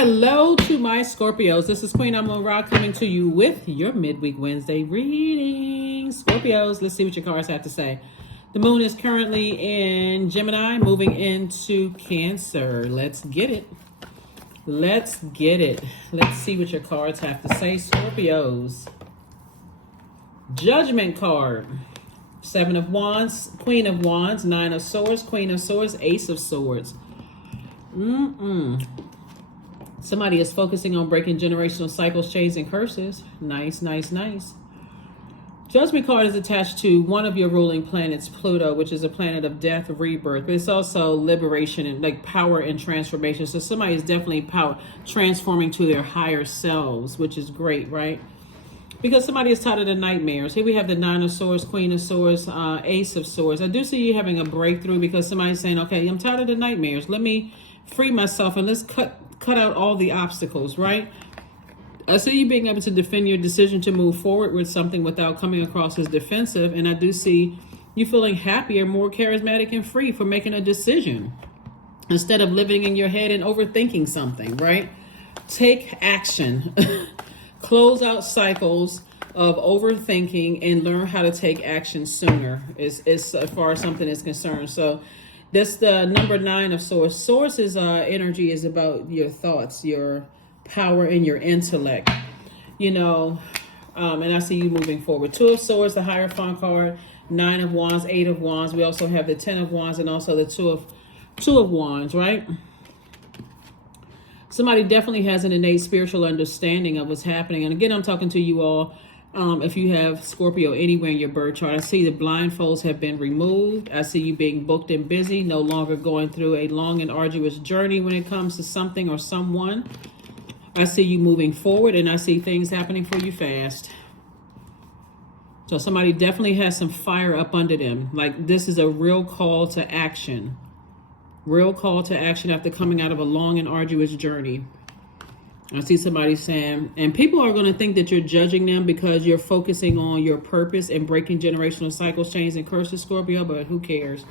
Hello to my Scorpios. This is Queen Amun Ra coming to you with your midweek Wednesday reading. Scorpios, let's see what your cards have to say. The moon is currently in Gemini, moving into Cancer. Let's get it. Let's get it. Let's see what your cards have to say, Scorpios. Judgment card. 7 of Wands, Queen of Wands, 9 of Swords, Queen of Swords, Ace of Swords. Somebody is focusing on breaking generational cycles, chains, and curses. Nice, nice, nice. Judgment card is attached to one of your ruling planets, Pluto, which is a planet of death, rebirth. But it's also liberation and like power and transformation. So somebody is definitely transforming to their higher selves, which is great, right? Because somebody is tired of the nightmares. Here we have the 9 of Swords, Queen of Swords, Ace of Swords. I do see you having a breakthrough because somebody's saying, okay, I'm tired of the nightmares. Let me free myself and let's cut out all the obstacles, right? I see you being able to defend your decision to move forward with something without coming across as defensive. And I do see you feeling happier, more charismatic and free for making a decision instead of living in your head and overthinking something, right? Take action. Close out cycles of overthinking and learn how to take action sooner as far as something is concerned. So that's the number 9 of Swords. Swords is energy is about your thoughts, your power, and your intellect. You know, and I see you moving forward. 2 of Swords, the Hierophant card. 9 of Wands, 8 of Wands. We also have the 10 of Wands and also the 2 of Wands, right? Somebody definitely has an innate spiritual understanding of what's happening. And again, I'm talking to you all. If you have Scorpio anywhere in your birth chart, I see the blindfolds have been removed. I see you being booked and busy, no longer going through a long and arduous journey when it comes to something or someone. I see you moving forward and I see things happening for you fast. So somebody definitely has some fire up under them. Like this is a real call to action. Real call to action after coming out of a long and arduous journey. I see somebody saying, and people are going to think that you're judging them because you're focusing on your purpose and breaking generational cycles, chains, and curses, Scorpio, but who cares?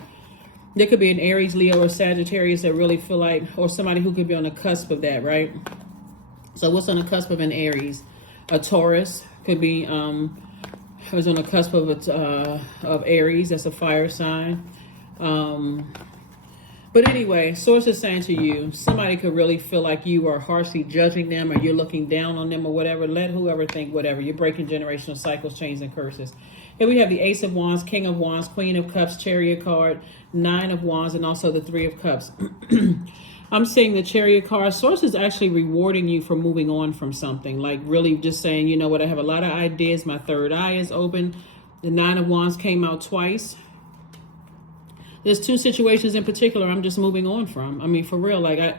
There could be an Aries, Leo, or Sagittarius that really feel like, or somebody who could be on the cusp of that, right? So what's on the cusp of an Aries? A Taurus could be, who's on the cusp of Aries, that's a fire sign. But anyway, Source is saying to you, somebody could really feel like you are harshly judging them or you're looking down on them or whatever. Let whoever think whatever. You're breaking generational cycles, chains, and curses. Here we have the Ace of Wands, King of Wands, Queen of Cups, Chariot card, 9 of Wands, and also the 3 of Cups. I'm seeing the Chariot card. Source is actually rewarding you for moving on from something. Like really just saying, you know what, I have a lot of ideas. My third eye is open. The 9 of Wands came out twice. There's 2 situations in particular I'm just moving on from. I mean, for real, like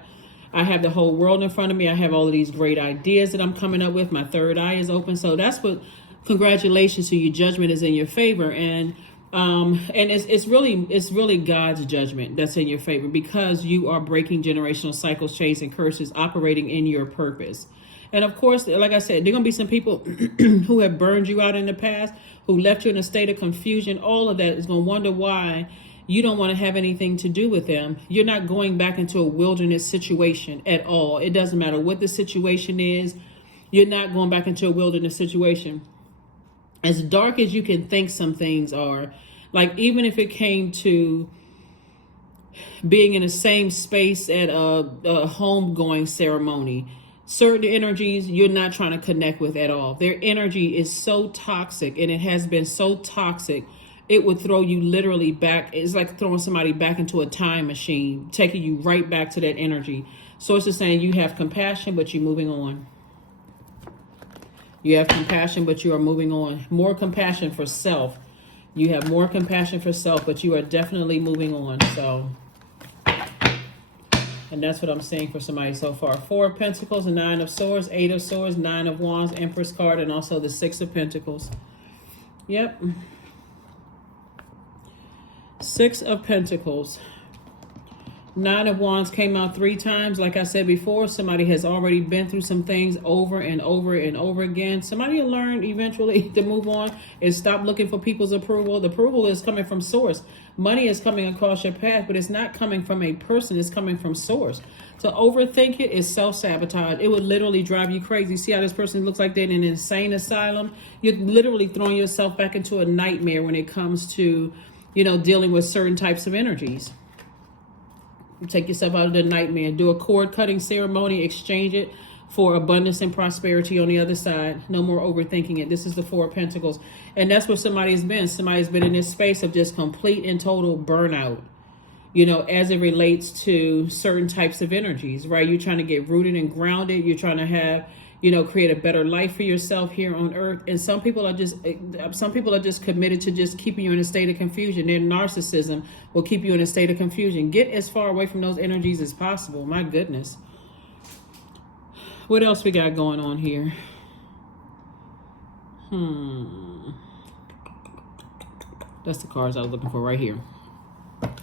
I have the whole world in front of me. I have all of these great ideas that I'm coming up with. My third eye is open. So that's what, congratulations to you. Judgment is in your favor. And it's really God's judgment that's in your favor because you are breaking generational cycles, chains, and curses, operating in your purpose. And of course, like I said, there are going to be some people who have burned you out in the past, who left you in a state of confusion. All of that is going to wonder why you don't want to have anything to do with them. You're not going back into a wilderness situation at all. It doesn't matter what the situation is. You're not going back into a wilderness situation. As dark as you can think some things are, like even if it came to being in the same space at a homegoing ceremony, certain energies you're not trying to connect with at all. Their energy is so toxic and it has been so toxic. It would throw you literally back. It's like throwing somebody back into a time machine, taking you right back to that energy. Source is saying you have compassion, but you're moving on. You have compassion, but you are moving on. More compassion for self. You have more compassion for self, but you are definitely moving on. So, and that's what I'm seeing for somebody so far. 4 of Pentacles, 9 of Swords, 8 of Swords, 9 of Wands, Empress card, and also the 6 of Pentacles. Yep. 6 of Pentacles. 9 of Wands came out 3 times. Like I said before, somebody has already been through some things over and over and over again. Somebody will learn eventually to move on and stop looking for people's approval. The approval is coming from Source. Money is coming across your path, but it's not coming from a person. It's coming from Source. To overthink it is self-sabotage. It would literally drive you crazy. See how this person looks like they're in an insane asylum? You're literally throwing yourself back into a nightmare when it comes to, dealing with certain types of energies. You take yourself out of the nightmare. Do a cord cutting ceremony. Exchange it for abundance and prosperity on the other side. No more overthinking it. This is the Four of Pentacles. And that's where somebody's been. Somebody's been in this space of just complete and total burnout. As it relates to certain types of energies, right? You're trying to get rooted and grounded. You're trying to have, create a better life for yourself here on earth. And some people are just committed to just keeping you in a state of confusion. Their narcissism will keep you in a state of confusion. Get as far away from those energies as possible. My goodness. What else we got going on here? That's the cards I was looking for right here.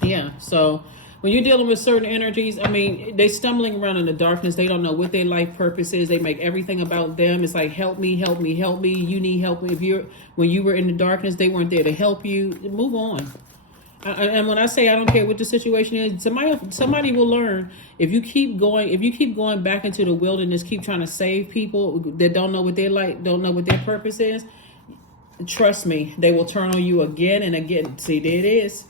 Yeah, so when you're dealing with certain energies, they're stumbling around in the darkness. They don't know what their life purpose is. They make everything about them. It's like, help me, help me, help me. You need help. When you were in the darkness, they weren't there to help you. Move on. And when I say I don't care what the situation is, somebody will learn. If you keep going back into the wilderness, keep trying to save people that don't know what they like, don't know what their purpose is, trust me, they will turn on you again and again. See, there it is.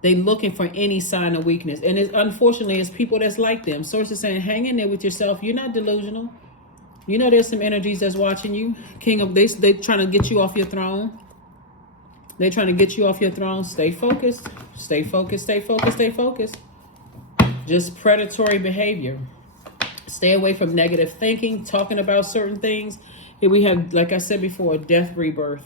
They looking for any sign of weakness. And unfortunately, it's people that's like them. Sources saying, hang in there with yourself. You're not delusional. There's some energies that's watching you. They trying to get you off your throne. They're trying to get you off your throne. Stay focused. Stay focused. Stay focused. Stay focused. Just predatory behavior. Stay away from negative thinking, talking about certain things. Here we have, like I said before, death, rebirth.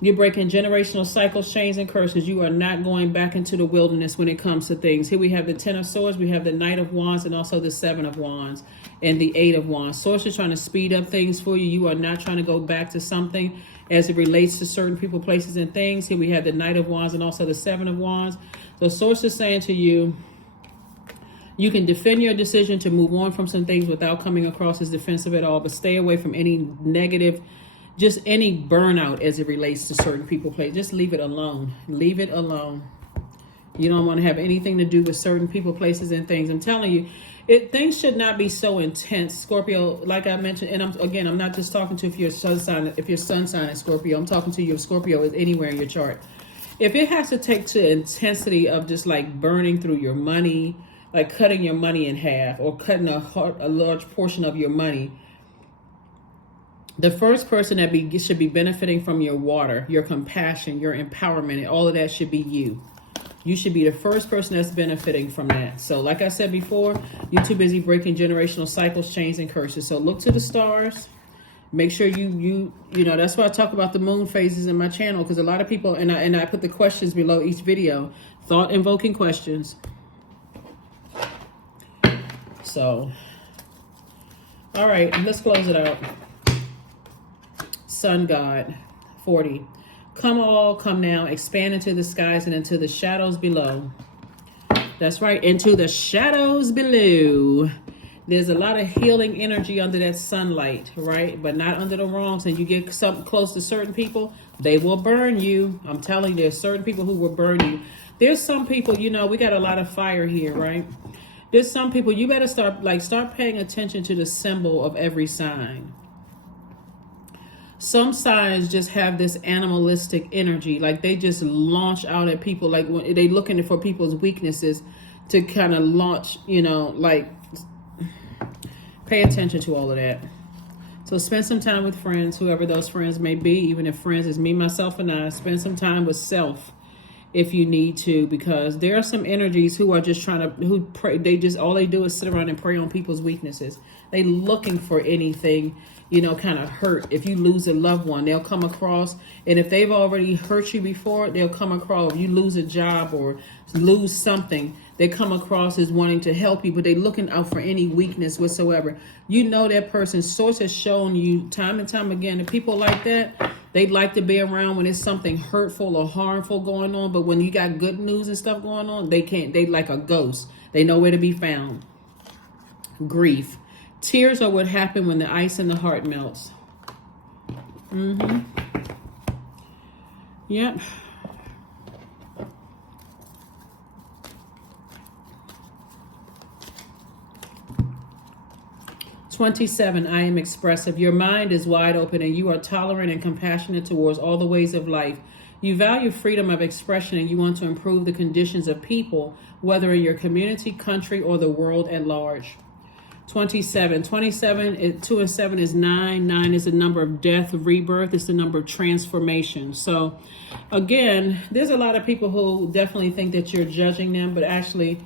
You're breaking generational cycles, chains, and curses. You are not going back into the wilderness when it comes to things. Here we have the Ten of Swords. We have the Knight of Wands and also the Seven of Wands and the Eight of Wands. Source is trying to speed up things for you. You are not trying to go back to something as it relates to certain people, places, and things. Here we have the Knight of Wands and also the Seven of Wands. So Source is saying to you, you can defend your decision to move on from some things without coming across as defensive at all, but stay away from any negative, just any burnout as it relates to certain people, places. Just leave it alone. Leave it alone. You don't want to have anything to do with certain people, places, and things. I'm telling you, things should not be so intense, Scorpio. Like I mentioned, and I'm not just talking to if your sun sign is Scorpio. I'm talking to you if Scorpio is anywhere in your chart. If it has to take to intensity of just like burning through your money, like cutting your money in half or cutting a large portion of your money, the first person that should be benefiting from your water, your compassion, your empowerment, and all of that should be you. You should be the first person that's benefiting from that. So like I said before, you're too busy breaking generational cycles, chains, and curses. So look to the stars. Make sure you that's why I talk about the moon phases in my channel, because a lot of people, and I put the questions below each video, thought-invoking questions. So, all right, let's close it out. Sun God, 40. Come all, come now, expand into the skies and into the shadows below. That's right, into the shadows below. There's a lot of healing energy under that sunlight, right? But not under the wrongs. And you get something close to certain people, they will burn you. I'm telling you, there's certain people who will burn you. There's some people, we got a lot of fire here, right? There's some people, you better start paying attention to the symbol of every sign. Some signs just have this animalistic energy, like they just launch out at people, like when they looking for people's weaknesses to kind of launch, pay attention to all of that. So spend some time with friends, whoever those friends may be, even if friends is me, myself, and I. Spend some time with self if you need to, because there are some energies who are just who pray. All they do is sit around and prey on people's weaknesses. They looking for anything, kind of hurt. If you lose a loved one, they'll come across, and if they've already hurt you before, they'll come across. If you lose a job or lose something, they come across as wanting to help you, but they're looking out for any weakness whatsoever. That person's source has shown you time and time again that people like that, they like to be around when there's something hurtful or harmful going on, but when you got good news and stuff going on, they like a ghost. They know where to be found. Grief. Tears are what happen when the ice in the heart melts. Yep. 27, I am expressive. Your mind is wide open and you are tolerant and compassionate towards all the ways of life. You value freedom of expression and you want to improve the conditions of people, whether in your community, country, or the world at large. 27, 2 and 7 is 9. 9 is the number of death, rebirth. It's the number of transformation. So again, there's a lot of people who definitely think that you're judging them, but actually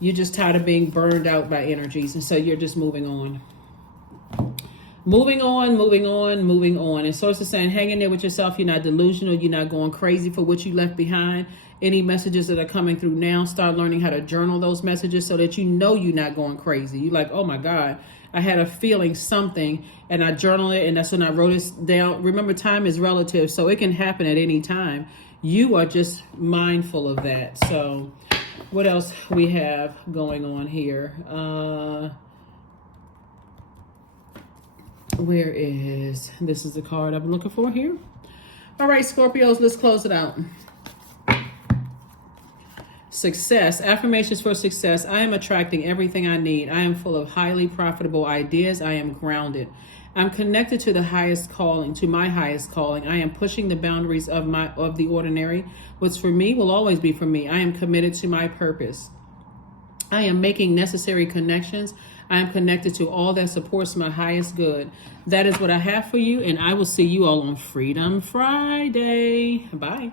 you're just tired of being burned out by energies. And so you're just moving on. Moving on, moving on, moving on. And source is saying, hang in there with yourself. You're not delusional. You're not going crazy for what you left behind. Any messages that are coming through now, start learning how to journal those messages so that you know you're not going crazy. You're like, oh my God, I had a feeling something and I journal it. And that's when I wrote it down. Remember, time is relative, so it can happen at any time. You are just mindful of that. So what else we have going on here? Where is, this is the card I'm looking for here. All right, Scorpios, let's close it out. Success, affirmations for success. I am attracting everything I need. I am full of highly profitable ideas. I am grounded. I'm connected to the highest calling, to my highest calling. I am pushing the boundaries of the ordinary. What's for me will always be for me. I am committed to my purpose. I am making necessary connections. I am connected to all that supports my highest good. That is what I have for you, and I will see you all on Freedom Friday. Bye.